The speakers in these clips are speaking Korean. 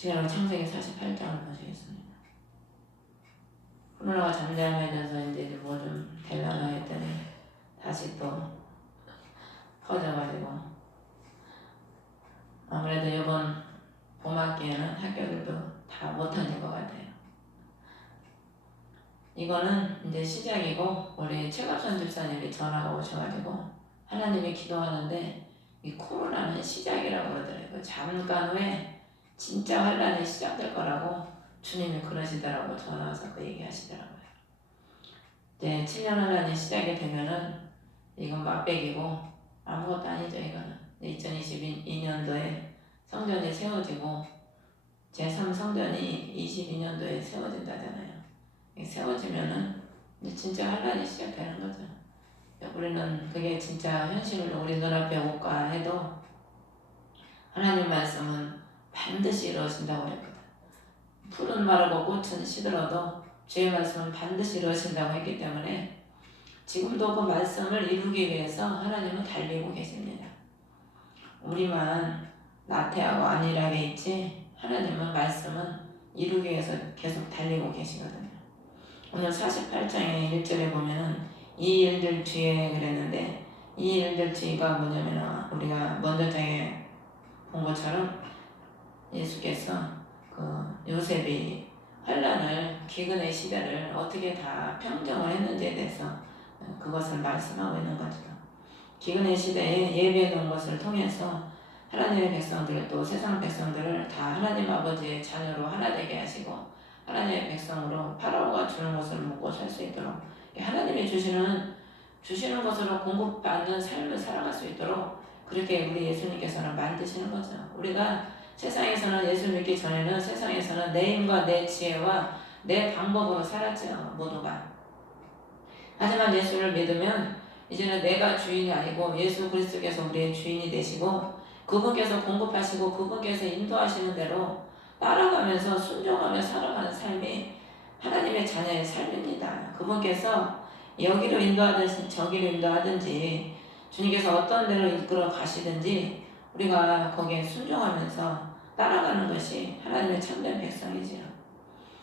지금 창세기 48장을 보시겠습니다. 코로나가 잠잠해져서 이제 뭐 좀 되려나 했더니 다시 또 퍼져가지고 아무래도 이번 봄학기에는 학교들도 다 못 다닐 것 같아요. 이거는 이제 시작이고 우리 최갑선 집사님이 전화가 오셔가지고 하나님이 기도하는데 이 코로나는 시작이라고 그러더라고요. 잠깐 후에 진짜 환란이 시작될 거라고 주님이 그러시더라고. 전화 와서 그 얘기 하시더라고요. 이제 7년 환란이 시작이 되면은 이건 맛배기고 아무것도 아니죠. 이거는 2022년도에 성전이 세워지고 제3성전이 22년도에 세워진다잖아요. 세워지면은 이제 진짜 환란이 시작되는 거죠. 우리는 그게 진짜 현실로 우리 눈앞에 올까 해도 하나님 말씀은 반드시 이루어진다고 했거든. 풀은 마르고 꽃은 시들어도 주의 말씀은 반드시 이루어진다고 했기 때문에 지금도 그 말씀을 이루기 위해서 하나님은 달리고 계십니다. 우리만 나태하고 안일하게 있지 하나님은 말씀은 이루기 위해서 계속 달리고 계시거든요. 오늘 48장의 1절에 보면은 이 일들 뒤에 그랬는데 이 일들 뒤가 뭐냐면 우리가 먼저 장에 본 것처럼 예수께서 그 요셉이 환란을 기근의 시대를 어떻게 다 평정을 했는지에 대해서 그것을 말씀하고 있는 거죠. 기근의 시대에 예배해 놓은 것을 통해서 하나님의 백성들 또 세상 백성들을 다 하나님 아버지의 자녀로 하나 되게 하시고 하나님의 백성으로 파라오가 주는 것을 먹고 살 수 있도록 하나님이 주시는 것으로 공급받는 삶을 살아갈 수 있도록 그렇게 우리 예수님께서는 만드시는 거죠. 우리가 세상에서는 예수 믿기 전에는 세상에서는 내 힘과 내 지혜와 내 방법으로 살았죠. 모두가. 하지만 예수를 믿으면 이제는 내가 주인이 아니고 예수 그리스도께서 우리의 주인이 되시고 그분께서 공급하시고 그분께서 인도하시는 대로 따라가면서 순종하며 살아가는 삶이 하나님의 자녀의 삶입니다. 그분께서 여기로 인도하든지 저기로 인도하든지 주님께서 어떤 데로 이끌어 가시든지 우리가 거기에 순종하면서 따라가는 것이 하나님의 참된 백성이지요.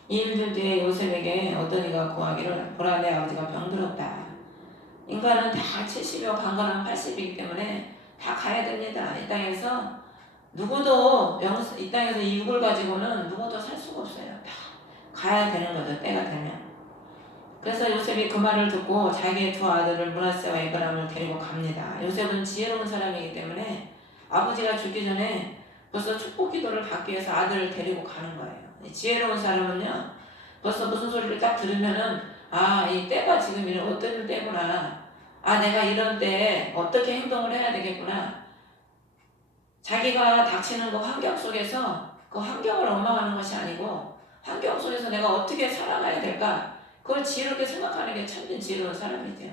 이 일들 뒤에 요셉에게 어떤 이가 구하기를 보라 내 아버지가 병들었다. 인간은 다 70이요 강건한 80이기 때문에 다 가야 됩니다. 이 땅에서 누구도 이 땅에서 이 육을 가지고는 누구도 살 수가 없어요. 다 가야 되는 거죠. 때가 되면. 그래서 요셉이 그 말을 듣고 자기의 두 아들을 므낫세와 에브람을 데리고 갑니다. 요셉은 지혜로운 사람이기 때문에 아버지가 죽기 전에 벌써 축복 기도를 받기 위해서 아들을 데리고 가는 거예요. 지혜로운 사람은요 벌써 무슨 소리를 딱 들으면은 이 때가 지금 이런 어떤 때구나. 내가 이런 때에 어떻게 행동을 해야 되겠구나. 자기가 닥치는 그 환경 속에서 그 환경을 원망하는 것이 아니고 환경 속에서 내가 어떻게 살아가야 될까 그걸 지혜롭게 생각하는 게 참된 지혜로운 사람이죠.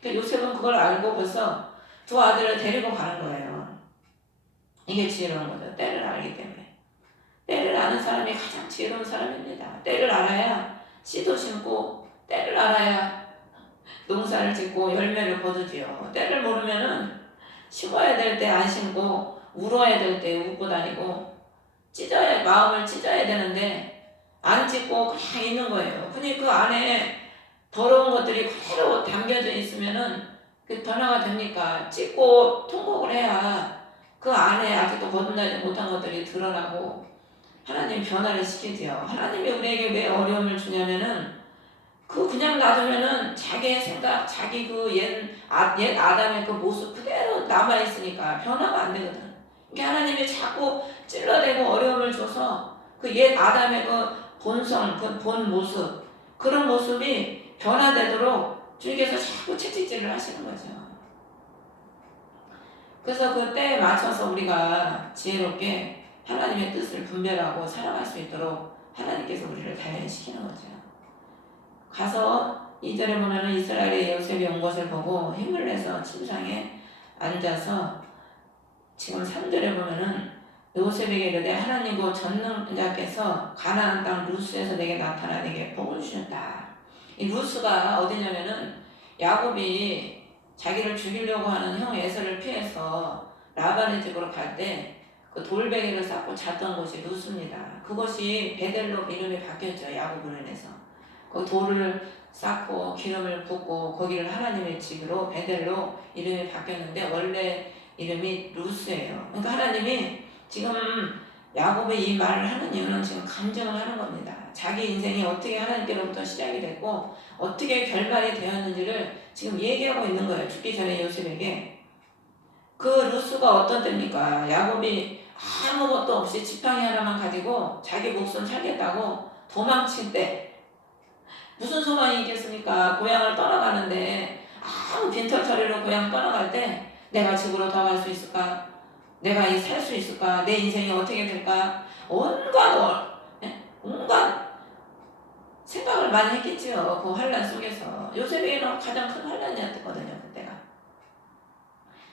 그러니까 요셉은 그걸 알고 벌써 두 아들을 데리고 가는 거예요. 이게 지혜로운 거죠. 때를 알기 때문에. 때를 아는 사람이 가장 지혜로운 사람입니다. 때를 알아야 씨도 심고 때를 알아야 농사를 짓고 열매를 거두지요. 때를 모르면은 심어야 될 때 안 심고 울어야 될 때 웃고 다니고 마음을 찢어야 되는데 안 찢고 그냥 있는 거예요. 근데 그 안에 더러운 것들이 그대로 담겨져 있으면은 그 변화가 됩니까? 찢고 통곡을 해야 그 안에 아직도 거듭나지 못한 것들이 드러나고 하나님 변화를 시키지요. 하나님이 우리에게 왜 어려움을 주냐면은 그냥 놔두면은 자기의 생각, 자기 옛 아담의 그 모습 그대로 남아있으니까 변화가 안 되거든. 그러니까 하나님이 자꾸 찔러대고 어려움을 줘서 그 옛 아담의 그 본성, 그 본 모습, 그런 모습이 변화되도록 주님께서 자꾸 채찍질을 하시는 거죠. 그래서 그 때에 맞춰서 우리가 지혜롭게 하나님의 뜻을 분별하고 살아갈 수 있도록 하나님께서 우리를 단련시키는 거죠. 가서 2절에 보면은 이스라엘의 요셉이 온 것을 보고 힘을 내서 침상에 앉아서 지금 3절에 보면은 요셉에게 이르되 하나님 그 전능자께서 가나안 땅 루스에서 내게 나타나 내게 복을 주셨다. 이 루스가 어디냐면은 야곱이 자기를 죽이려고 하는 형 에서를 피해서 라반의 집으로 갈 때 그 돌베개를 쌓고 잤던 곳이 루스입니다. 그것이 베델로 이름이 바뀌었죠. 야곱으로 인해서. 그 돌을 쌓고 기름을 붓고 거기를 하나님의 집으로 베델로 이름이 바뀌었는데 원래 이름이 루스예요. 그러니까 하나님이 지금 야곱의 이 말을 하는 이유는 지금 간증을 하는 겁니다. 자기 인생이 어떻게 하나님께로부터 시작이 됐고 어떻게 결말이 되었는지를 지금 얘기하고 있는 거예요. 죽기 전에 요셉에게. 그 루스가 어떤 때입니까? 야곱이 아무것도 없이 지팡이 하나만 가지고 자기 목숨 살겠다고 도망칠 때 무슨 소망이 있겠습니까? 고향을 떠나가는데 아무 빈털터리로 고향 떠나갈 때 내가 집으로 더 갈 수 있을까? 내가 살 수 있을까? 내 인생이 어떻게 될까? 온갖 생각을 많이 했겠지요. 그 환란 속에서. 요셉에게는 가장 큰 환란이었거든요. 그때가.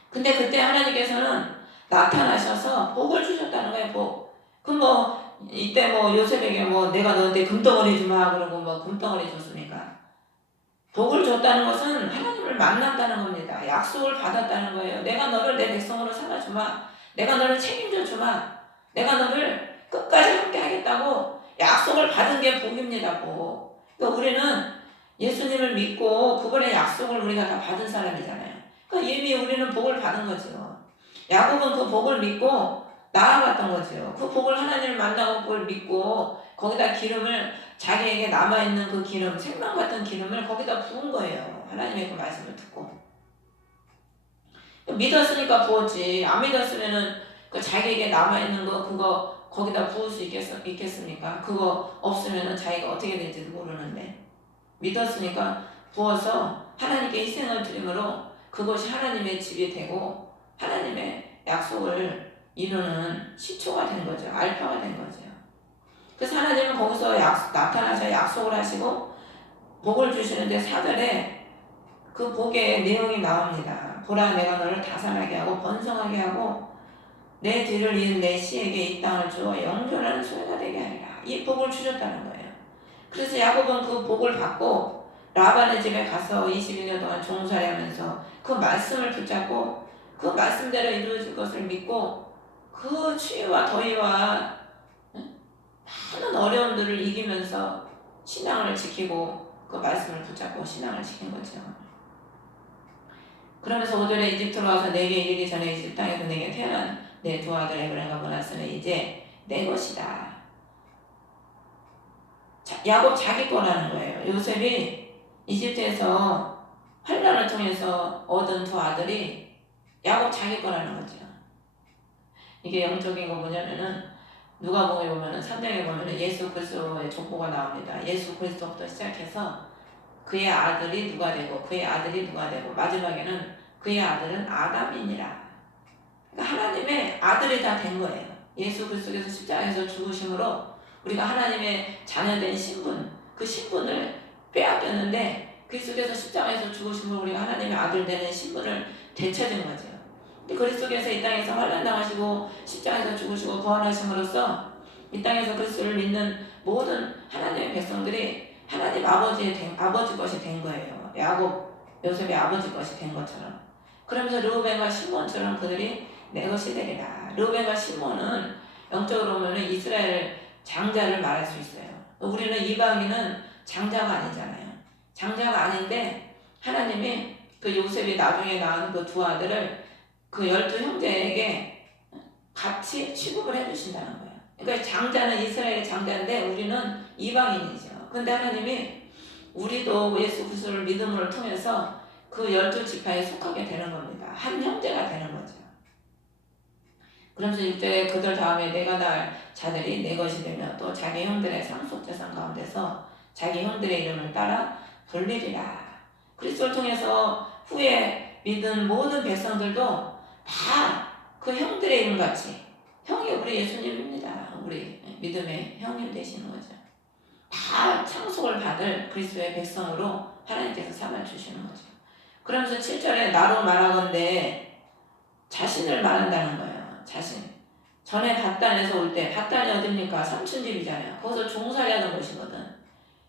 근데 그때 하나님께서는 나타나셔서 복을 주셨다는 거예요. 복. 그럼 이때 요셉에게 내가 너한테 금덩어리 주마 그러고 금덩어리 줬습니까? 복을 줬다는 것은 하나님을 만난다는 겁니다. 약속을 받았다는 거예요. 내가 너를 내 백성으로 삼아주마. 내가 너를 책임져 주마. 내가 너를 끝까지 함께 하겠다고 약속을 받은 게 복입니다. 복. 그러니까 우리는 예수님을 믿고 그분의 약속을 우리가 다 받은 사람이잖아요. 그러니까 이미 우리는 복을 받은 거죠. 야곱은 그 복을 믿고 나아갔던 거죠. 그 복을 하나님을 만나고 그걸 믿고 거기다 기름을 자기에게 남아있는 그 기름, 생명 같은 기름을 거기다 부은 거예요. 하나님의 그 말씀을 듣고. 믿었으니까 부었지. 안 믿었으면은 그 자기에게 남아있는 거 그거 거기다 부을 수 있겠습니까? 그거 없으면은 자기가 어떻게 될지도 모르는데 믿었으니까 부어서 하나님께 희생을 드림으로 그것이 하나님의 집이 되고 하나님의 약속을 이루는 시초가 된 거죠. 알파가 된 거죠. 그래서 하나님은 거기서 나타나서 약속을 하시고 복을 주시는데 4절에 그 복의 내용이 나옵니다. 보라 내가 너를 다산하게 하고 번성하게 하고 내 뒤를 이은 내 씨에게 이 땅을 주어 영존하는 소유가 되게 하리라. 이 복을 주셨다는 거예요. 그래서 야곱은 그 복을 받고 라반의 집에 가서 21년 동안 종살이 하면서 그 말씀을 붙잡고 그 말씀대로 이루어질 것을 믿고 그 추위와 더위와 많은 어려움들을 이기면서 신앙을 지키고 그 말씀을 붙잡고 신앙을 지킨 거죠. 그러면서 5절에 이집트로 와서 내게 이르기 전에 이집트 땅에서 내게 태어난 내 두 아들 에브라임과 문하세는 이제 내 것이다. 야곱 자기 거라는 거예요. 요셉이 이집트에서 환란을 통해서 얻은 두 아들이 야곱 자기 거라는 거죠. 이게 영적인 거 뭐냐면은 누가복음에 보면은 3장에 보면은 예수 그리스도의 족보가 나옵니다. 예수 그리스도부터 시작해서 그의 아들이 누가 되고 그의 아들이 누가 되고 마지막에는 그의 아들은 아담이니라. 그러니까 하나님의 아들이 다 된 거예요. 예수 그리스도께서 십자가에서 죽으심으로 우리가 하나님의 자녀된 신분, 그 신분을 빼앗겼는데 그리스도께서 십자가에서 죽으심으로 우리가 하나님의 아들 되는 신분을 되찾은 거죠. 그리스도께서 이 땅에서 환난당하시고 십자가에서 죽으시고 부활하심으로써 이 땅에서 그리스도를 믿는 모든 하나님의 백성들이 하나님 아버지 것이 된 거예요. 야곱, 요셉의 아버지 것이 된 것처럼. 그러면서 르우벤과 시몬처럼 그들이 내 것이 되리라. 르우벤과 시몬은 영적으로 보면 이스라엘 장자를 말할 수 있어요. 우리는 이방인은 장자가 아니잖아요. 장자가 아닌데 하나님이 그 요셉이 나중에 낳은 그 두 아들을 그 12형제에게 같이 취급을 해주신다는 거예요. 그러니까 장자는 이스라엘의 장자인데 우리는 이방인이죠. 근데 하나님이 우리도 예수 그리스도를 믿음을 통해서 그 12지파에 속하게 되는 겁니다. 한 형제가 되는 거죠. 그러면서 6절에 그들 다음에 내가 낳을 자들이 내 것이 되며 또 자기 형들의 상속재산 가운데서 자기 형들의 이름을 따라 불리리라. 그리스도를 통해서 후에 믿은 모든 백성들도 다 그 형들의 이름같이 형이 우리 예수님입니다. 우리 믿음의 형님 되시는 거죠. 다 창속을 받을 그리스도의 백성으로 하나님께서 삼아주시는 거죠. 그러면서 7절에 나로 말하건대 자신을 말한다는 거예요. 자신. 전에 밧단에서 올 때, 밧단이 어딥니까? 삼촌집이잖아요. 거기서 종살이 하는 곳이거든.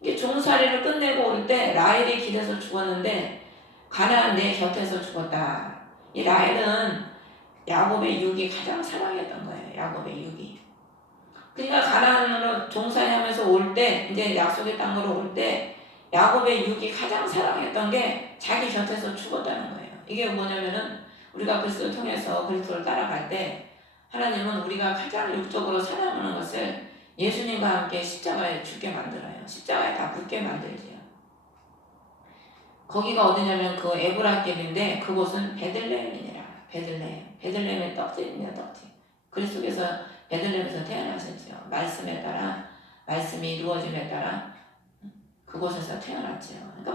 이게 종살이를 끝내고 올 때 라헬이 길에서 죽었는데 가나안 내 곁에서 죽었다. 이 라헬은 야곱의 육이 가장 사랑했던 거예요. 야곱의 육이. 그러니까 가나안으로 종살이하면서 올 때, 이제 약속의 땅으로 올 때 야곱의 육이 가장 사랑했던 게 자기 곁에서 죽었다는 거예요. 이게 뭐냐면은 우리가 그리스도를 통해서 그리스도를 따라갈 때 하나님은 우리가 가장 육적으로 사랑하는 것을 예수님과 함께 십자가에 죽게 만들어요. 십자가에 다 붙게 만들지요. 거기가 어디냐면 그 에브라길인데 그곳은 베들레헴이니라. 베들레헴의 떡집입니다. 떡집. 그리스도께서 베들레헴에서 태어나셨죠. 말씀에 따라, 말씀이 이루어짐에 따라 그곳에서 태어났죠. 그러니까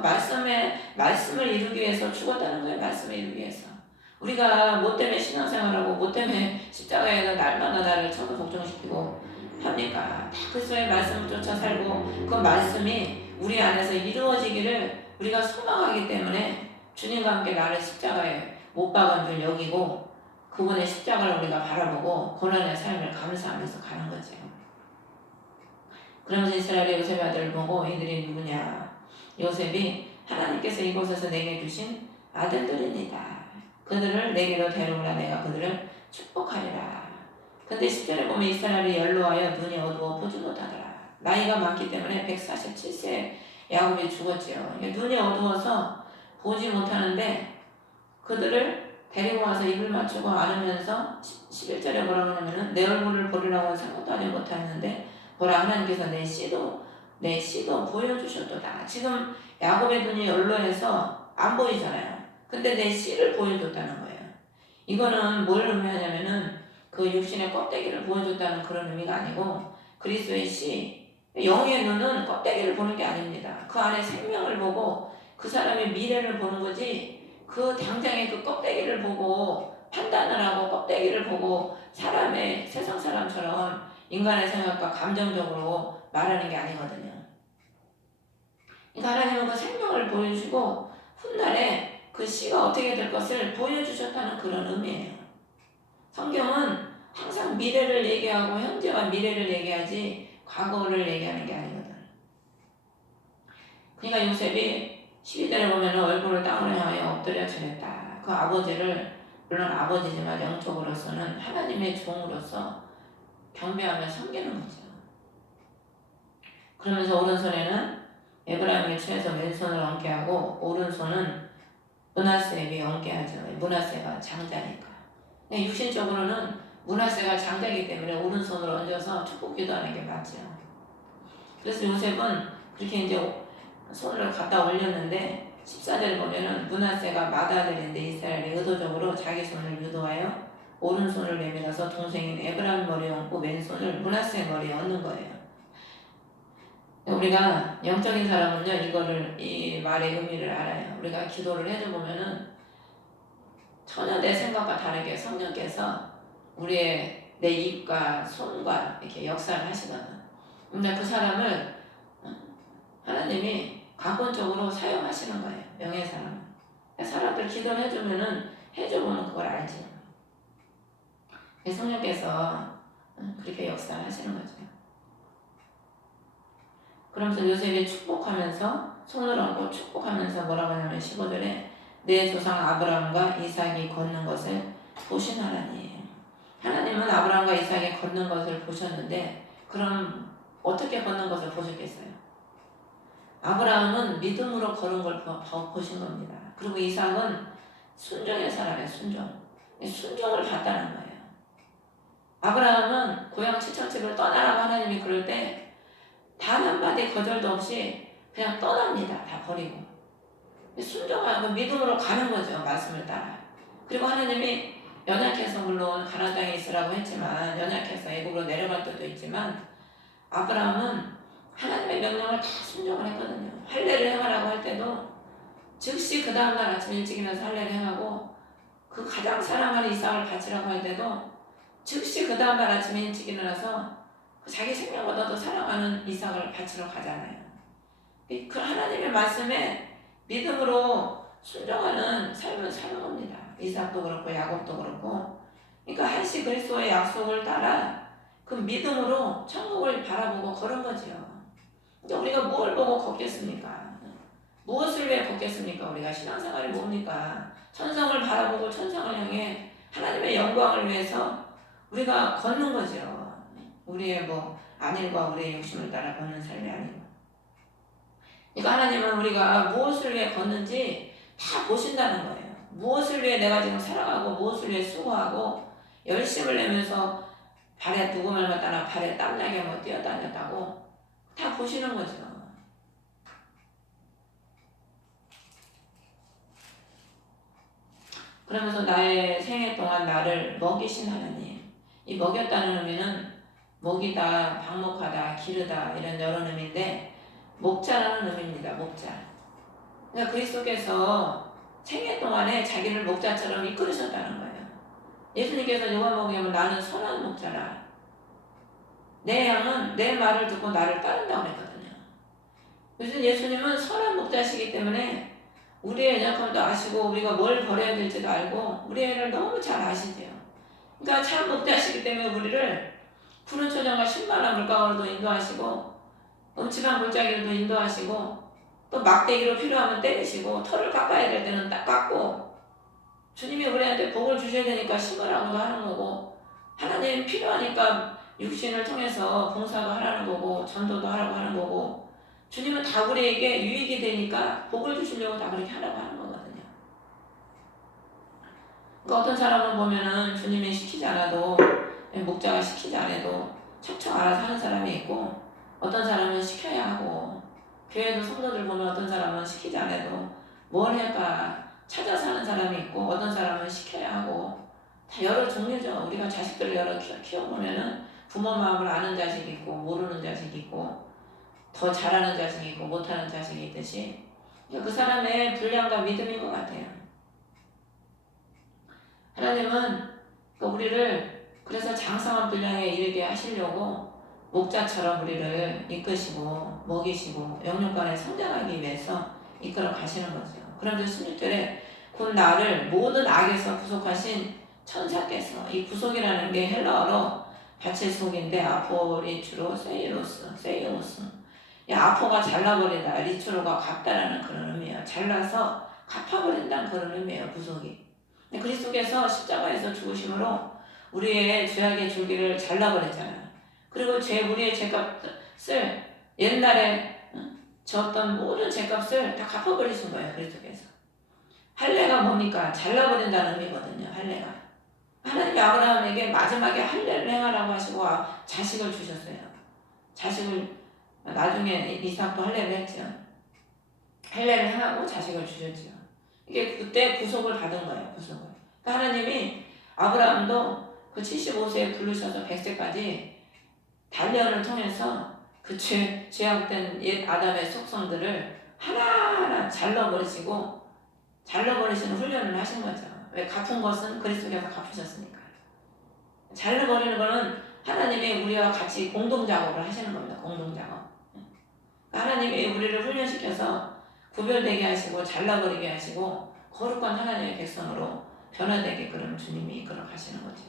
말씀을 이루기 위해서 죽었다는 거예요. 말씀을 이루기 위해서. 우리가 뭐 때문에 신앙생활하고 뭐 때문에 십자가에서 날마다 나를 천국 복종시키고 합니까? 다 그리스도의 말씀을 쫓아 살고 그 말씀이 우리 안에서 이루어지기를 우리가 소망하기 때문에 주님과 함께 나를 십자가에 못 박은 줄 여기고 그분의 십자가를 우리가 바라보고 고난의 삶을 감사하면서 가는 거죠. 그러면서 이스라엘의 요셉의 아들을 보고 이들이 누구냐? 요셉이 하나님께서 이곳에서 내게 주신 아들들입니다. 그들을 내게로 데려오라. 내가 그들을 축복하리라. 근데 10절에 보면 이스라엘이 연로하여 눈이 어두워 보지 못하더라. 나이가 많기 때문에 147세 야곱이 죽었지요. 눈이 어두워서 보지 못하는데 그들을 데리고 와서 입을 맞추고 안으면서 11절에 뭐라고 하냐면은 내 얼굴을 보리라고 생각도 하지 못하는데 보라 하나님께서 내 씨도 보여주셨도다. 지금 야곱의 눈이 연로해서 안 보이잖아요. 근데 내 씨를 보여줬다는 거예요. 이거는 뭘 의미하냐면은 그 육신의 껍데기를 보여줬다는 그런 의미가 아니고 그리스도의 씨, 영의 눈은 껍데기를 보는 게 아닙니다. 그 안에 생명을 보고 그 사람의 미래를 보는 거지 그 당장의 그 껍데기를 보고 판단을 하고 껍데기를 보고 사람의 세상 사람처럼 인간의 생각과 감정적으로 말하는 게 아니거든요. 그러니까 하나님은 그 생명을 보여주고 훗날에 그 씨가 어떻게 될 것을 보여주셨다는 그런 의미예요. 성경은 항상 미래를 얘기하고 현재와 미래를 얘기하지 과거를 얘기하는 게 아니거든. 그러니까 요셉이 12절에 보면 얼굴을 땅으로 향하여 엎드려 절했다. 그 아버지를 물론 아버지지만 영적으로서는 하나님의 종으로서 경배하며 섬기는 거죠. 그러면서 오른손에는 에브라임을 취해서 왼손을 얹게 하고 오른손은 므낫세에게 얹게 하죠. 므낫세가 장자니까. 육신적으로는 므낫세가 장자이기 때문에 오른손을 얹어서 축복 기도하는 게 맞죠. 그래서 요셉은 그렇게 이제 손을 갖다 올렸는데 14절에 보면은 므낫세가 맏아들인데 이스라엘이 의도적으로 자기 손을 유도하여 오른손을 내밀어서 동생인 에브라임 머리에 얹고 왼손을 므낫세 머리에 얹는 거예요. 우리가 영적인 사람은요 이 말의 의미를 알아요. 우리가 기도를 해줘 보면은 전혀 내 생각과 다르게 성령께서 우리의 내 입과 손과 이렇게 역사를 하시거든. 근데 그 사람을 하나님이 각본적으로 사용하시는 거예요. 명예 사람. 사람들 기도를 해주면은 해줘보면 그걸 알지. 성령께서 그렇게 역사를 하시는 거죠. 그러면서 요셉이 축복하면서 손을 얹고 축복하면서 뭐라고 하냐면 15절에 내 조상 아브라함과 이삭이 걷는 것을 보신 하나님. 하나님은 아브라함과 이삭이 걷는 것을 보셨는데 그럼 어떻게 걷는 것을 보셨겠어요? 아브라함은 믿음으로 걸은 걸 보신 겁니다. 그리고 이삭은 순종의 사람이에요. 순종을 봤다는 거예요. 아브라함은 고향 친척집을 떠나라고 하나님이 그럴 때 단 한마디 거절도 없이 그냥 떠납니다. 다 버리고. 순종하고 믿음으로 가는 거죠. 말씀을 따라. 그리고 하나님이 연약해서 물론 가나안 땅에 있으라고 했지만 연약해서 애굽으로 내려갈 때도 있지만 아브라함은 하나님의 명령을 다 순종을 했거든요. 할례를 행하라고 할 때도 즉시 그 다음날 아침 일찍 일어나서 할례를 행하고 그 가장 사랑하는 이삭을 바치라고 할 때도 즉시 그 다음날 아침에 일찍 일어나서 자기 생명보다 더 사랑하는 이삭을 바치러 가잖아요. 그 하나님의 말씀에 믿음으로 순종하는 삶을 사는 겁니다. 이삭도 그렇고 야곱도 그렇고. 그러니까 한시 그리스도의 약속을 따라 그 믿음으로 천국을 바라보고 걸은 거지요. 그러니까 우리가 뭘 보고 걷겠습니까? 무엇을 위해 걷겠습니까? 우리가 신앙생활이 뭡니까? 천성을 바라보고 천상을 향해 하나님의 영광을 위해서 우리가 걷는 거죠. 우리의 안일과 우리의 욕심을 따라 걷는 삶이 아니고. 그러니까 하나님은 우리가 무엇을 위해 걷는지 다 보신다는 거예요. 무엇을 위해 내가 지금 살아가고 무엇을 위해 수고하고 열심을 내면서 발에 누구말만 따라 발에 땀나게 뛰어다녔다고 다 보시는 거죠. 그러면서 나의 생애 동안 나를 먹이신 하나님. 이 먹였다는 의미는 먹이다, 방목하다, 기르다 이런 여러 의미인데 목자라는 의미입니다. 목자. 그러니까 그리스도께서 생애 동안에 자기를 목자처럼 이끌으셨다는 거예요. 예수님께서 요한복음에 나는 선한 목자라. 내 양은 내 말을 듣고 나를 따른다고 했거든요. 그래서 예수님은 선한 목자시기 때문에 우리의 연약함도 아시고 우리가 뭘 버려야 될지도 알고 우리 애를 너무 잘 아시대요. 그러니까 참 목자시기 때문에 우리를 푸른 초장과 신만한 물가로도 인도하시고 음침한 골짜기로도 인도하시고 또 막대기로 필요하면 때리시고 털을 깎아야 될 때는 딱 깎고 주님이 우리한테 복을 주셔야 되니까 심으라고도 하는 거고 하나님 필요하니까 육신을 통해서 봉사도 하라는 거고 전도도 하라고 하는 거고 주님은 다 우리에게 유익이 되니까 복을 주시려고 다 그렇게 하라고 하는 거거든요. 그러니까 어떤 사람은 보면은 주님이 시키지 않아도 목자가 시키지 않아도 척척 알아서 하는 사람이 있고 어떤 사람은 시켜야 하고 교회도 성도들 보면 어떤 사람은 시키지 않아도 뭘 할까 찾아서 하는 사람이 있고 어떤 사람은 시켜야 하고 다 여러 종류죠. 우리가 자식들을 여러 키워보면은 부모 마음을 아는 자식이 있고 모르는 자식이 있고 더 잘하는 자식이 있고 못하는 자식이 있듯이 그 사람의 분량과 믿음인 것 같아요. 하나님은 우리를 그래서 장성한 분량에 이르게 하시려고 목자처럼 우리를 이끄시고 먹이시고 영육간에 성장하기 위해서 이끌어 가시는 거죠. 그런데 16절에 곧 나를 모든 악에서 구속하신 천사께서 이 구속이라는 게 헬라어로 밭의 속인데 아포리추로 세이오스 아포가 잘라버리다 리추로가 갚다라는 그런 의미예요. 잘라서 갚아버린다는 그런 의미예요. 구속이. 그리스도께서 십자가에서 죽으심으로 우리의 죄악의 줄기를 잘라버렸잖아요. 그리고 우리의 죄값을 옛날에 졌던 모든 죄값을 다 갚아버리신 거예요. 그리스도께서. 할례가 뭡니까? 잘라버린다는 의미거든요. 할례가. 하나님이 아브라함에게 마지막에 할례를 행하라고 하시고 자식을 주셨어요. 자식을 나중에 이삭도 할례를 했죠. 할례를 행하고 자식을 주셨죠. 이게 그때 구속을 받은 거예요. 구속을. 그러니까 하나님이 아브라함도 그 75세에 부르셔서 100세까지 단련을 통해서 그 죄악된 옛 아담의 속성들을 하나하나 잘라버리시는 훈련을 하신 거죠. 왜 갚은 것은 그리스도께서 갚으셨으니까. 잘라버리는 거는 하나님이 우리와 같이 공동작업을 하시는 겁니다. 공동작업. 하나님이 우리를 훈련시켜서 구별되게 하시고 잘라버리게 하시고 거룩한 하나님의 백성으로 변화되게 그런 주님이 이끌어 가시는 거죠.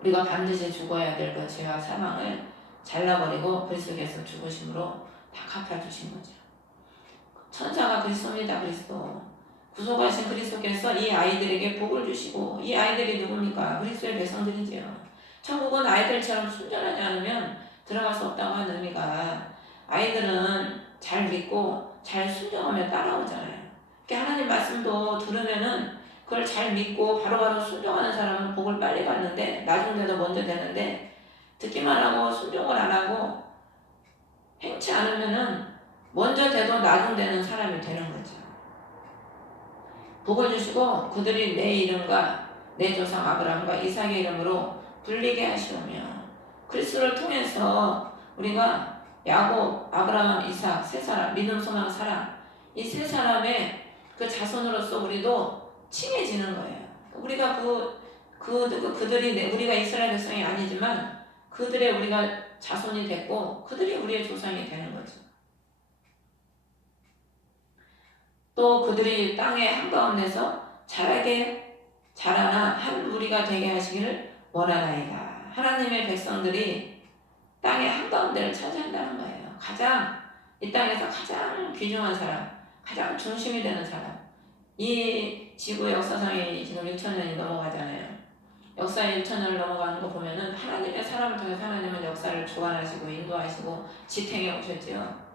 우리가 반드시 죽어야 될 그 죄와 사망을 잘라버리고 그리스도께서 죽으심으로 다 갚아주신 거죠. 천사가 그리스도입니다. 그리스도. 구속하신 그리스도께서 이 아이들에게 복을 주시고 이 아이들이 누굽니까? 그리스도의 백성들이지요. 천국은 아이들처럼 순전하지 않으면 들어갈 수 없다고 하는 의미가 아이들은 잘 믿고 잘 순종하며 따라오잖아요. 하나님 말씀도 들으면은 그걸 잘 믿고 바로바로 순종하는 사람은 복을 빨리 받는데 나중 돼도 먼저 되는데 듣기만 하고 순종을 안 하고 행치 않으면은 먼저 돼도 나중 되는 사람이 되는 거죠. 복을 주시고 그들이 내 이름과 내 조상 아브라함과 이삭의 이름으로 불리게 하시오며 그리스도를 통해서 우리가 야곱, 아브라함, 이삭 세 사람 믿음, 소망, 사랑 이 세 사람의 그 자손으로서 우리도 칭해지는 거예요. 우리가 그들이 우리가 이스라엘 백성이 아니지만 그들의 우리가 자손이 됐고 그들이 우리의 조상이 되는 거죠. 또 그들이 땅의 한가운데서 자라게 자라나 한 무리가 되게 하시기를 원하나이다. 하나님의 백성들이 땅의 한가운데를 차지한다는 거예요. 이 땅에서 가장 귀중한 사람, 가장 중심이 되는 사람. 이 지구 역사상이 지금 6천년이 넘어가잖아요. 역사의 6천년을 넘어가는 거 보면은 하나님의 사람을 통해서 하나님은 역사를 주관하시고 인도하시고 지탱해 오셨지요.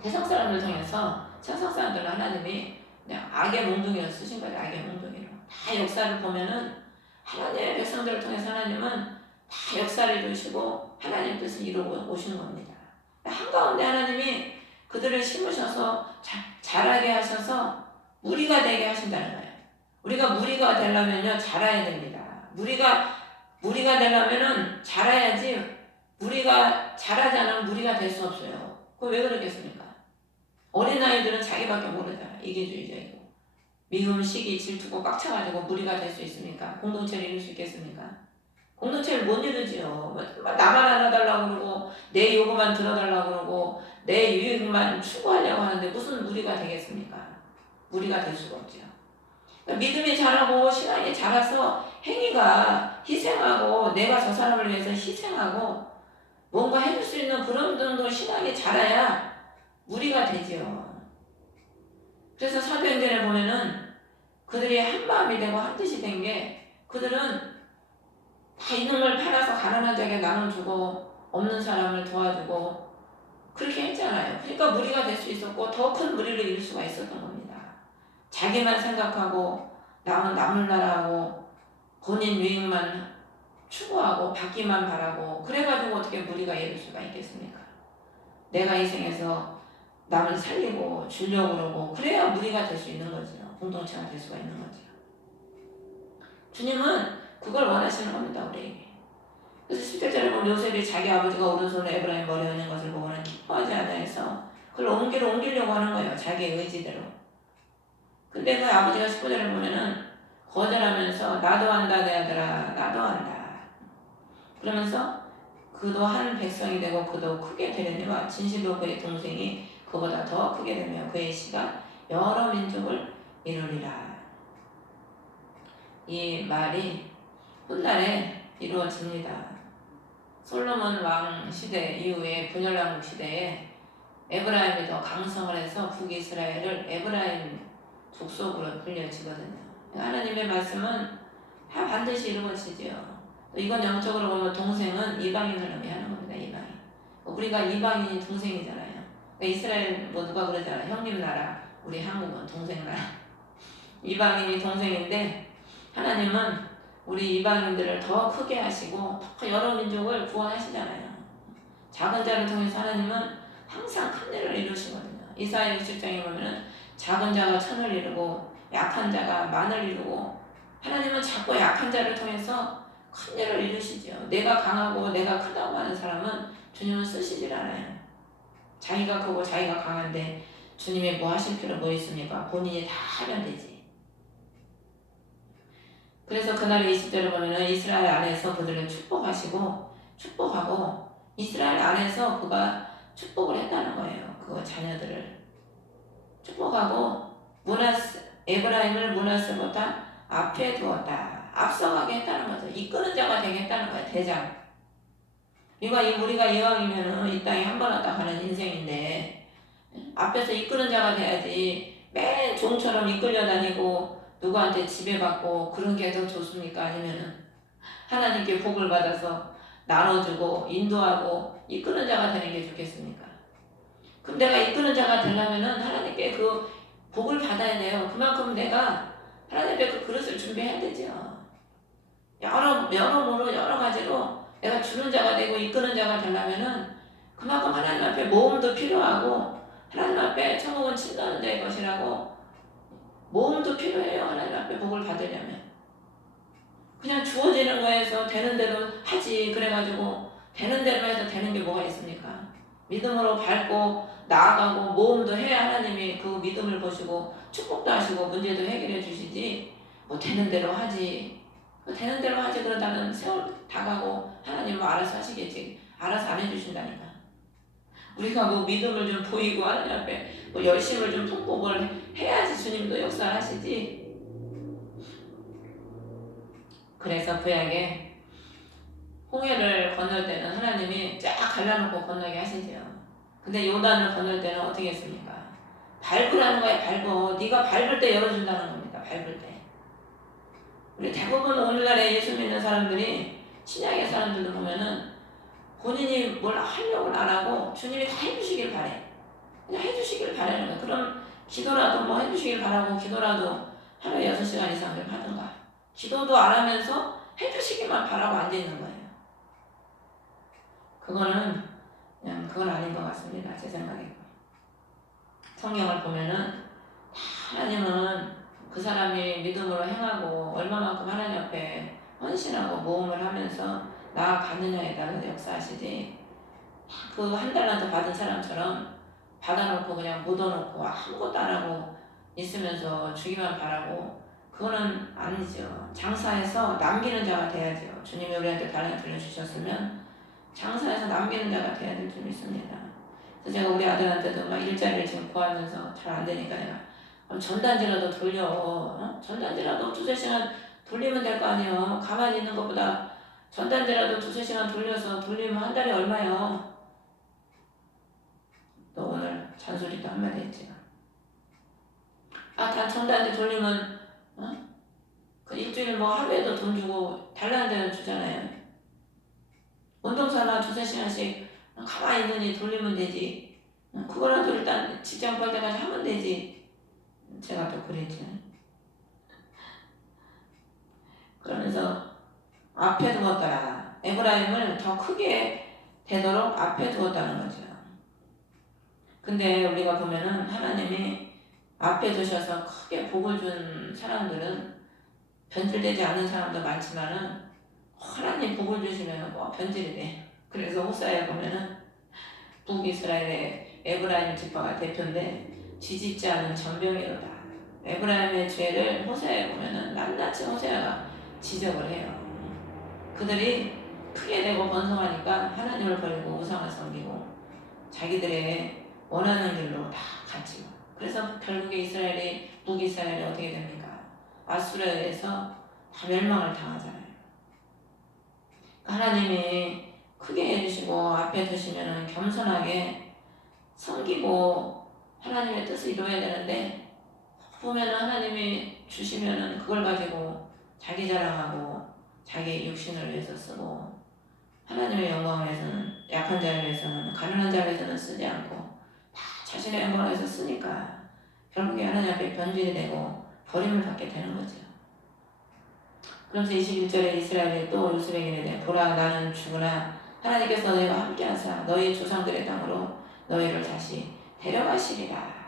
대성 사람을 통해서 천상 사람들은 하나님이 그냥 악의 몽둥이로 쓰신 거예요. 악의 몽둥이로. 다 역사를 보면은 하나님의 백성들을 통해서 하나님은 다 역사를 이루시고 하나님 뜻을 이루고 오시는 겁니다. 한가운데 하나님이 그들을 심으셔서 자라게 하셔서 무리가 되게 하신다는 거예요. 우리가 무리가 되려면요 자라야 됩니다. 무리가 되려면은 자라야지. 무리가 자라지 않으면 무리가 될 수 없어요. 그거 왜 그러겠습니까? 어린아이들은 자기밖에 모르잖아. 이기주의적이고 미움, 시기, 질투고 꽉 차가지고 무리가 될 수 있습니까? 공동체를 이룰 수 있겠습니까? 공동체를 못 이루지요. 나만 알아달라고 그러고 내 요구만 들어달라고 그러고 내 유익만 추구하려고 하는데 무슨 무리가 되겠습니까? 무리가 될 수가 없죠. 그러니까 믿음이 자라고 신앙이 자라서 행위가 희생하고 내가 저 사람을 위해서 희생하고 뭔가 해줄 수 있는 그런 정도 신앙이 자라야 무리가 되지요. 그래서 사도행전에 보면은 그들이 한 마음이 되고 한 뜻이 된 게 그들은 다 있는 걸 팔아서 가난한 자에게 나눠주고 없는 사람을 도와주고 그렇게 했잖아요. 그러니까 무리가 될 수 있었고 더 큰 무리를 이룰 수가 있었던 겁니다. 자기만 생각하고 남은 남을 나라하고 본인 유익만 추구하고 받기만 바라고 그래가지고 어떻게 무리가 이룰 수가 있겠습니까? 내가 희생해서 남을 살리고 주려고 그러고 그래야 무리가 될 수 있는 거죠. 공동체가 될 수가 있는 거죠. 주님은 그걸 원하시는 겁니다. 우리에게. 그래서 10절에 보면 요셉이 자기 아버지가 오른손으로 에브라임 머리에 얹는 것을 보고는 기뻐하지 않아 해서 그걸 옮기려고 하는 거예요. 자기의 의지대로. 근데 그 아버지가 19절에 보면은 거절하면서 나도 한다 내 아들아 나도 한다. 그러면서 그도 한 백성이 되고 그도 크게 되려니와 진실로 그의 동생이 그보다 더 크게 되며 그의 씨가 여러 민족을 이루리라. 이 말이 훗날에 이루어집니다. 솔로몬 왕 시대 이후에 분열왕국 시대에 에브라임이 더 강성을 해서 북이스라엘을 에브라임 족속으로 불려지거든요. 하나님의 말씀은 다 반드시 이루어지죠. 이건 영적으로 보면 동생은 이방인을 의미하는 겁니다. 이방인. 우리가 이방인이 동생이잖아요. 그러니까 이스라엘 뭐 누가 그러잖아요. 형님 나라, 우리 한국은 동생 나라. 이방인이 동생인데 하나님은 우리 이방인들을 더 크게 하시고 더 여러 민족을 구원하시잖아요. 작은 자를 통해서 하나님은 항상 큰 일을 이루시거든요. 이사야 60장에 보면은 작은 자가 천을 이루고 약한 자가 만을 이루고 하나님은 자꾸 약한 자를 통해서 큰 일을 이루시죠. 내가 강하고 내가 크다고 하는 사람은 주님은 쓰시질 않아요. 자기가 크고 자기가 강한데 주님이 뭐 하실 필요 뭐 있습니까? 본인이 다 하면 되지. 그래서 그날 20절을 보면은 이스라엘 안에서 그들을 축복하고 이스라엘 안에서 그가 축복을 했다는 거예요. 그 자녀들을 축복하고 에브라임을 므낫세보다 앞에 두었다. 앞서가게 했다는 거죠. 이끄는 자가 되겠다는 거예요. 대장. 우리가 이왕이면은 이 땅에 한 번 왔다 가는 인생인데 앞에서 이끄는 자가 돼야지 맨 종처럼 이끌려 다니고 누구한테 지배받고 그런 게 더 좋습니까? 아니면은 하나님께 복을 받아서 나눠주고 인도하고 이끄는 자가 되는 게 좋겠습니까? 그럼 내가 이끄는 자가 되려면은 하나님께 그 복을 받아야 돼요. 그만큼 내가 하나님께 그 그릇을 준비해야 되죠. 여러모로 여러 가지로 내가 주는 자가 되고 이끄는 자가 되려면은 그만큼 하나님 앞에 모험도 필요하고 하나님 앞에 천국은 친다는 자의 것이라고 모험도 필요해요. 하나님 앞에 복을 받으려면. 그냥 주어지는 거에서 되는 대로 하지 그래가지고 되는 대로 해서 되는 게 뭐가 있습니까? 믿음으로 밟고 나아가고 모험도 해야 하나님이 그 믿음을 보시고 축복도 하시고 문제도 해결해 주시지 뭐 되는 대로 하지 되는 대로 하지 그러다는 세월 다 가고 하나님 뭐 알아서 하시겠지 알아서 안 해주신다니까. 우리가 뭐 믿음을 좀 보이고 하나님 앞에 뭐 열심을 좀 통곡을 해야지 주님도 역사를 하시지. 그래서 구약에 홍해를 건널 때는 하나님이 쫙 갈라놓고 건너게 하시죠. 근데 요단을 건널 때는 어떻게 했습니까? 밟으라는 거야. 밟어. 네가 밟을 때 열어준다는 겁니다. 우리가 밟을 때. 우리 대부분 오늘날에 예수 믿는 사람들이 신약의 사람들도 보면은 본인이 뭘 하려고 안 하고 주님이 다 해주시길 바래. 그냥 해주시길 바라는 거야. 그럼 기도라도 뭐 해주시길 바라고 기도라도 하루에 6시간 이상 좀 하든가. 기도도 안 하면서 해주시기만 바라고 앉아있는 거예요. 그거는 그냥 그건 아닌 것 같습니다. 제 생각에. 성경을 보면은 하나님은 그 사람이 믿음으로 행하고 얼마만큼 하나님 앞에 헌신하고 모험을 하면서 나아가느냐에 따라서 역사하시지, 그 한 달란트 받은 사람처럼 받아놓고 그냥 묻어놓고 아무것도 안 하고 있으면서 주기만 바라고, 그거는 아니죠. 장사해서 남기는 자가 돼야죠. 주님이 우리한테 달란트 들려주셨으면 장사해서 남기는 자가 돼야 될 줄 믿습니다. 그래서 제가 우리 아들한테도 막 일자리를 지금 구하면서 잘 안 되니까 내가 전단지라도 돌려. 전단지라도 2-3시간 돌리면 될 거 아니에요. 가만히 있는 것보다 전단지라도 2-3시간 돌리면 한 달에 얼마요? 너 오늘 잔소리도 한마디 했지. 다 전단지 돌리면 그 일주일 뭐 하루에도 돈 주고 달라는 데는 주잖아요. 운동삼아 2-3시간씩 가만히 있느니 돌리면 되지. 그거라도 일단 직장 볼 때까지 하면 되지. 제가 또 그랬죠. 그러면서 앞에 두었더라. 에브라임을 더 크게 되도록 앞에 두었다는 거죠. 근데 우리가 보면은 하나님이 앞에 두셔서 크게 복을 준 사람들은 변질되지 않는 사람도 많지만은 하나님 복을 주시면 뭐 변질이 돼. 그래서 호사에 보면은 북이스라엘의 에브라임 지파가 대표인데 뒤집지 않은 전병이로다. 에브라임의 죄를 호세아에 보면은 낱낱이 호세아가 지적을 해요. 그들이 크게 되고 번성하니까 하나님을 버리고 우상을 섬기고 자기들의 원하는 길로 다 갔지요. 그래서 결국에 북이스라엘이 어떻게 됩니까? 아수르에 의해서 다 멸망을 당하잖아요. 하나님이 크게 해주시고 앞에 두시면은 겸손하게 섬기고 하나님의 뜻을 이루어야 되는데, 보면은 하나님이 주시면은 그걸 가지고 자기 자랑하고 자기 육신을 위해서 쓰고, 하나님의 영광을 위해서는, 약한 자를 위해서는, 가난한 자를 위해서는 쓰지 않고 다 자신의 영광을 위해서 쓰니까 결국에 하나님 앞에 변질이 되고 버림을 받게 되는 거죠. 그러면서 21절에 이스라엘이 또 요스베기에 대해 보라 나는 주구나 하나님께서 너희와 함께하사 너희 조상들의 땅으로 너희를 다시 데려가시리라.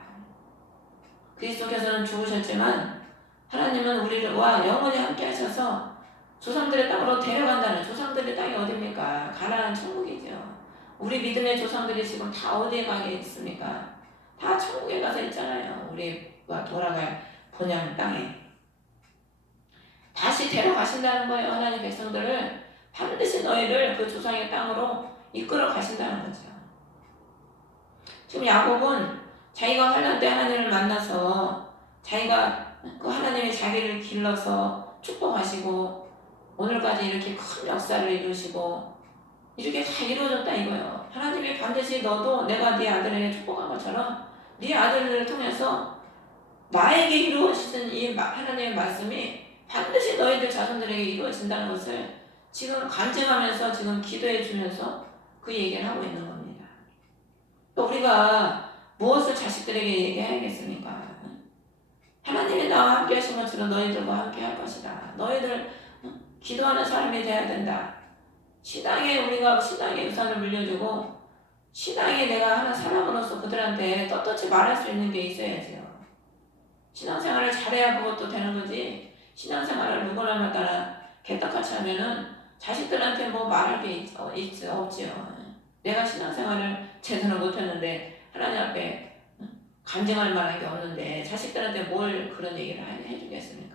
그리스도께서는 죽으셨지만 하나님은 우리와 영원히 함께하셔서 조상들의 땅으로 데려간다는, 조상들의 땅이 어디입니까? 가나안 천국이죠. 우리 믿음의 조상들이 지금 다 어디에 가 있습니까? 다 천국에 가서 있잖아요. 우리가 돌아갈 본향 땅에. 다시 데려가신다는 거예요. 하나님 백성들을 반드시 너희를 그 조상의 땅으로 이끌어 가신다는 거죠. 지금 야곱은 자기가 환난 때 하나님을 만나서 자기가 그 하나님이 자기를 길러서 축복하시고 오늘까지 이렇게 큰 역사를 이루시고 이렇게 다 이루어졌다 이거예요. 하나님이 반드시 너도 내가 네 아들에게 축복한 것처럼 네 아들을 통해서 나에게 이루어지는 이 하나님의 말씀이 반드시 너희들 자손들에게 이루어진다는 것을 지금 간증하면서 지금 기도해 주면서 그 얘기를 하고 있는 겁니다. 또 우리가 무엇을 자식들에게 얘기해야겠습니까? 하나님이 나와 함께 하신 것처럼 너희들과 함께 할 것이다. 너희들 기도하는 사람이 돼야 된다. 우리가 신앙의 유산을 물려주고 신앙에 내가 하는 사람으로서 그들한테 떳떳이 말할 수 있는 게 있어야지요. 신앙생활을 잘해야 그것도 되는 거지. 신앙생활을 누구나 따라 개떡같이 하면은 자식들한테 뭐 말할 게 없지요. 내가 신앙생활을 제대로 못했는데 하나님 앞에 간증할 만한 게 없는데 자식들한테 뭘 그런 얘기를 해주겠습니까?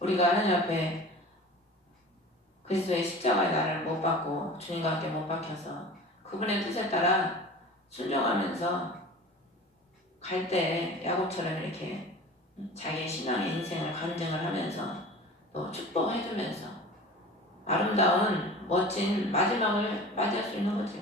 우리가 하나님 앞에 그리스도의 십자가의 나를 못 받고 주님과 함께 못 박혀서 그분의 뜻에 따라 순종하면서 갈 때 야곱처럼 이렇게 자기 신앙의 인생을 간증을 하면서 또 축복해주면서 아름다운 멋진 마지막을 맞이할 수 있는 거죠.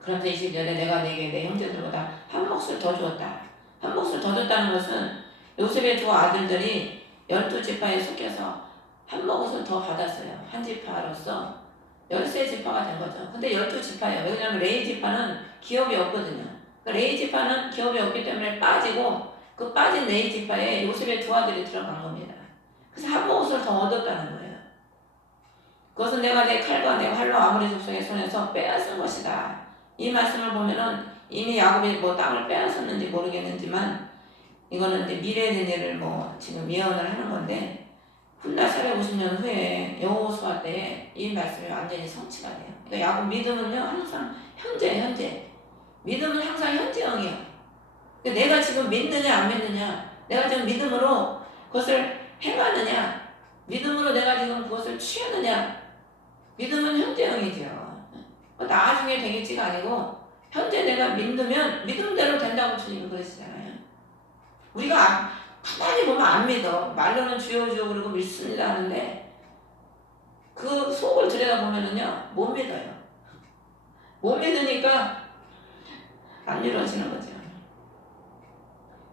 그러면서 20절에 내가 네게 내 형제들보다 한 몫을 더 주었다. 한 몫을 더 줬다는 것은 요셉의 두 아들들이 12지파에 속해서 한 모것을 더 받았어요. 한 지파로서 13지파가 된 거죠. 근데 12지파예요. 왜냐하면 레위 지파는 기업이 없거든요. 레위 지파는 기업이 없기 때문에 빠지고 그 빠진 레위 지파에 요셉의 두 아들이 들어간 겁니다. 그래서 한 모것을 더 얻었다는 거예요. 그것은 내가 내 칼과 내 활로 아모리 족속의 손에서 빼앗은 것이다. 이 말씀을 보면은 이미 야곱이 뭐 땅을 빼앗았는지 모르겠는지만 이거는 이제 미래의 일을 뭐 지금 예언을 하는 건데 훗날 450년 후에 여호수아 때에 이 말씀이 완전히 성취가 돼요. 그러니까 야곱 믿음은요 항상 현재 믿음은 항상 현재형이에요. 그러니까 내가 지금 믿느냐 안 믿느냐, 내가 지금 믿음으로 그것을 행하느냐, 믿음으로 내가 지금 그것을 취하느냐, 믿음은 현재형이죠. 나중에 되겠지가 아니고 현재 내가 믿으면 믿음대로 된다고 주님은 그러시잖아요. 우리가 가만히 보면 안 믿어. 말로는 주여 그러고 믿습니다 하는데 그 속을 들여다보면은요 못 믿어요. 못 믿으니까 안 이루어지는 거죠.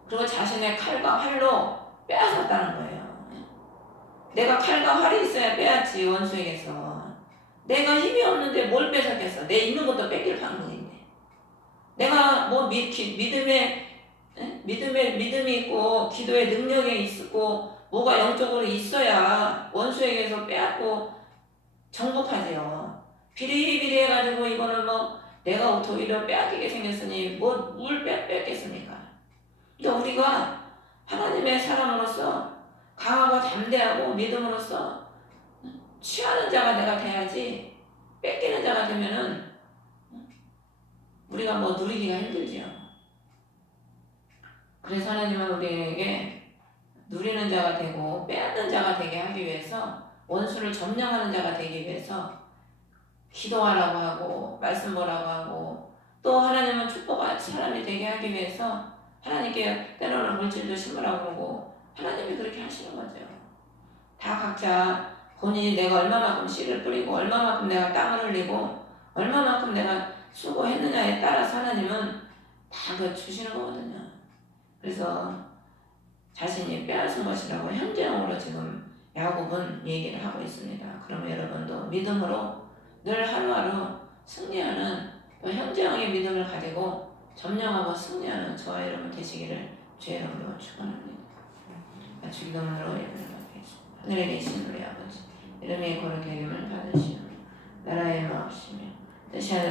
그리고 자신의 칼과 활로 빼앗았다는 거예요. 내가 칼과 활이 있어야 빼앗지 원수에게서. 내가 힘이 없는데 뭘 뺏었겠어. 내 있는 것도 뺏길 방법인데. 내가 뭐 믿음이 있고 기도의 능력이 있고 뭐가 영적으로 있어야 원수에게서 빼앗고 정복하지요. 비리비리해가지고 이거는 뭐 내가 오히려 빼앗기게 생겼으니 뭘 뺏겠습니까? 그러니까 우리가 하나님의 사람으로서 강하고 담대하고 믿음으로써 취하는 자가 내가 돼야지 뺏기는 자가 되면은 우리가 뭐 누리기가 힘들지요. 그래서 하나님은 우리에게 누리는 자가 되고 빼앗는 자가 되게 하기 위해서 원수를 점령하는 자가 되기 위해서 기도하라고 하고 말씀 보라고 하고 또 하나님은 축복할 사람이 되게 하기 위해서 하나님께 때로는 물질도 심으라고 그러고 하나님이 그렇게 하시는 거죠. 다 각자 본인이 내가 얼마만큼 씨를 뿌리고 얼마만큼 내가 땀을 흘리고 얼마만큼 내가 수고했느냐에 따라서 하나님은 다 그 주시는 거거든요. 그래서 자신이 빼앗은 것이라고 현재형으로 지금 야곱은 얘기를 하고 있습니다. 그러면 여러분도 믿음으로 늘 하루하루 승리하는 현재형의 믿음을 가지고 점령하고 승리하는 저와 여러분 되시기를 주의 이름으로 축원합니다. 주기도문으로 예배를 받겠습니다. 하늘에 계신 우리 아버지 이름이 거룩히 여김을 받으시오. 나라의 마옵시며 뜻이 하늘에